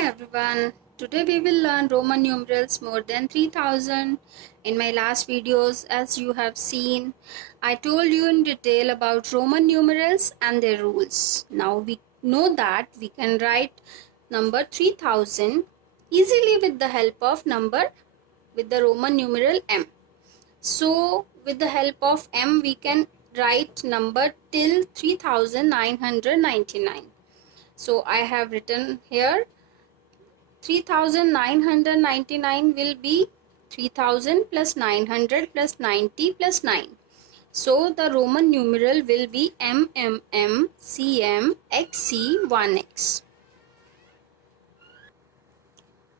everyone, today we will learn Roman numerals more than 3000. In my last videos, as you have seen, I told you in detail about Roman numerals and their rules. Now we know that we can write number 3000 easily with the help of with the Roman numeral M. So with the help of M we can write number till 3999. So I have written here 3999 will be 3000 plus 900 plus 90 plus 9. So the Roman numeral will be MMMCMXC1X.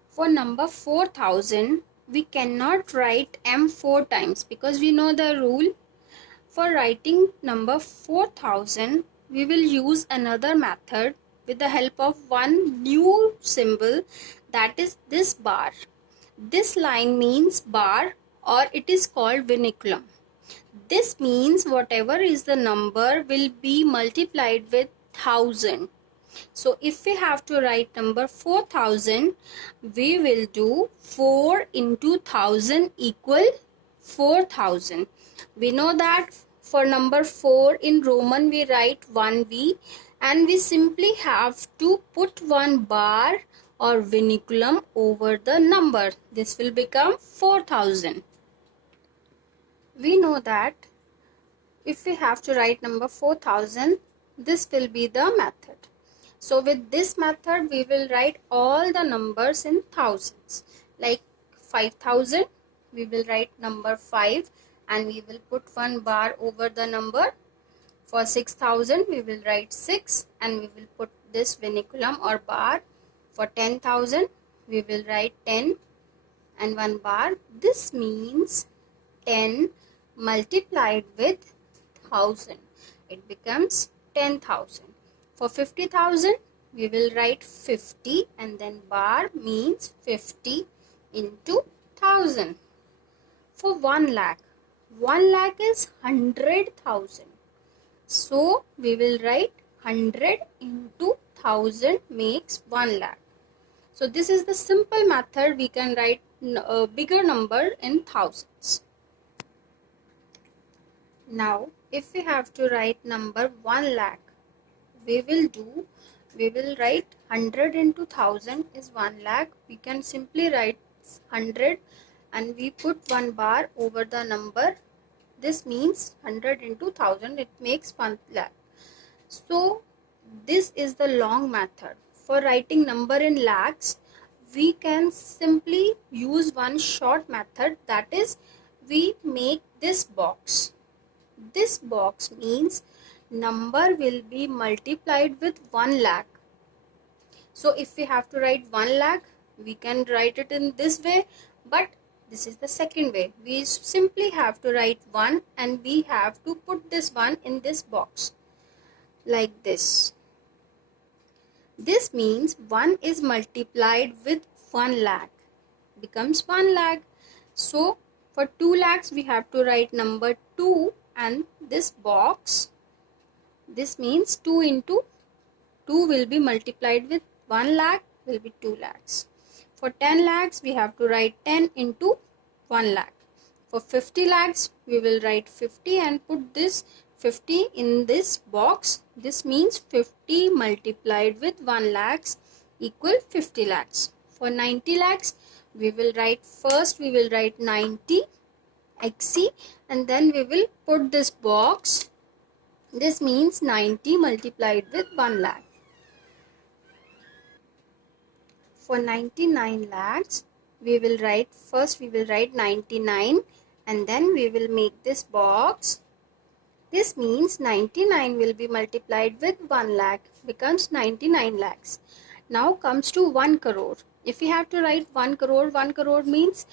For number 4000, we cannot write M 4 times because we know the rule. For writing number 4000, we will use another method with the help of one new symbol, that is this bar. This line means bar, or it is called vinculum. This means whatever is the number will be multiplied with 1000. So if we have to write number 4000, we will do 4 into 1000 equal 4000. We know that for number 4 in Roman we write 1V, and we simply have to put one bar or vinculum over the number. This will become 4000. We know that if we have to write number 4000, this will be the method. So with this method we will write all the numbers in thousands. Like 5000, we will write number 5 and we will put one bar over the number. For 6000 we will write 6 and we will put this vinculum or bar. For 10,000 we will write 10 and one bar. This means 10 multiplied with 1000. It becomes 10,000. For 50,000 we will write 50 and then bar means 50 into 1000. For 1 lakh, 1 lakh is 100,000. So we will write 100 into 1000 makes 1 lakh. So this is the simple method we can write a bigger number in thousands. Now if we have to write number 1 lakh, we will write 100 into 1000 is 1 lakh. We can simply write 100 and we put one bar over the number. This means 100 into 1000, it makes 1 lakh. So this is the long method. For writing number in lakhs, we can simply use one short method, that is we make this box. This box means number will be multiplied with 1 lakh. So if we have to write 1 lakh, we can write it in this way, but this is the second way. We simply have to write 1 and we have to put this 1 in this box like this. This means 1 is multiplied with 1 lakh, becomes 1 lakh. So for 2 lakhs we have to write number 2 and this box. This means 2 into 2 will be multiplied with 1 lakh, will be 2 lakhs. For 10 lakhs we have to write 10 into 1 lakh. For 50 lakhs we will write 50 and put this 50 in this box. This means 50 multiplied with 1 lakhs equal 50 lakhs. For 90 lakhs we will write, first we will write 90 XC and then we will put this box. This means 90 multiplied with 1 lakh. For 99 lakhs, we will write, first we will write 99 and then we will make this box. This means 99 will be multiplied with 1 lakh, becomes 99 lakhs. Now comes to 1 crore. If we have to write 1 crore means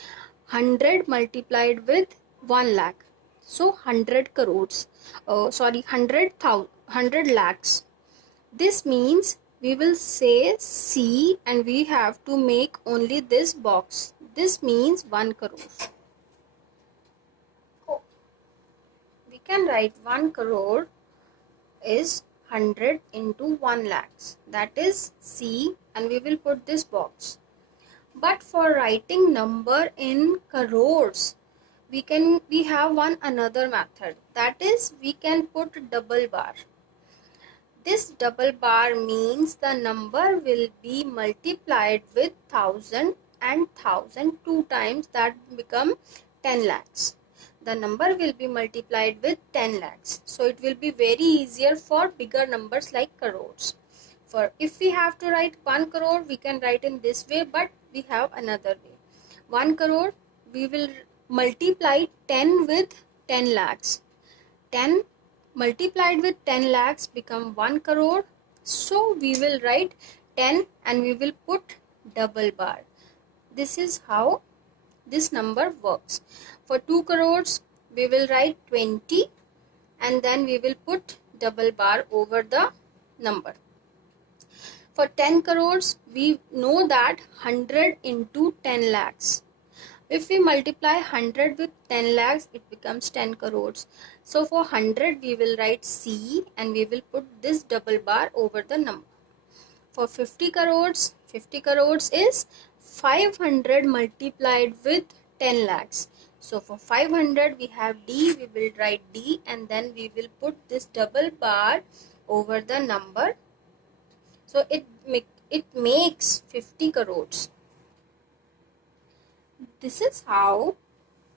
100 multiplied with 1 lakh. So 100 crores, 100 lakhs. This means we will say C and we have to make only this box. This means 1 crore. We can write 1 crore is 100 into 1 lakhs, that is C, and we will put this box. But for writing number in crores, we have one another method, that is we can put double bar. This double bar means the number will be multiplied with 1000 and 1000 two times, that become 10 lakhs. The number will be multiplied with 10 lakhs. So it will be very easier for bigger numbers like crores. For if we have to write 1 crore, we can write in this way, but we have another way. 1 crore, we will multiply 10 with 10 lakhs. 10 multiplied with 10 lakhs become 1 crore. So we will write 10 and we will put double bar. This is how this number works. For 2 crores, we will write 20 and then we will put double bar over the number. For 10 crores, we know that 100 into 10 lakhs. If we multiply 100 with 10 lakhs, it becomes 10 crores. So for 100, we will write C and we will put this double bar over the number. For 50 crores is 500 multiplied with 10 lakhs. So for 500, we have D, we will write D and then we will put this double bar over the number. So it makes 50 crores. This is how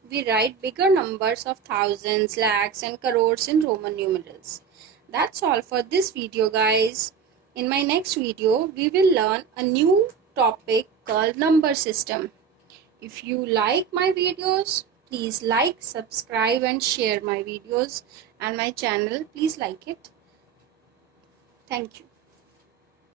we write bigger numbers of thousands, lakhs and crores in Roman numerals. That's all for this video, guys. In my next video, we will learn a new topic called number system. If you like my videos, please like, subscribe and share my videos and my channel. Please like it. Thank you.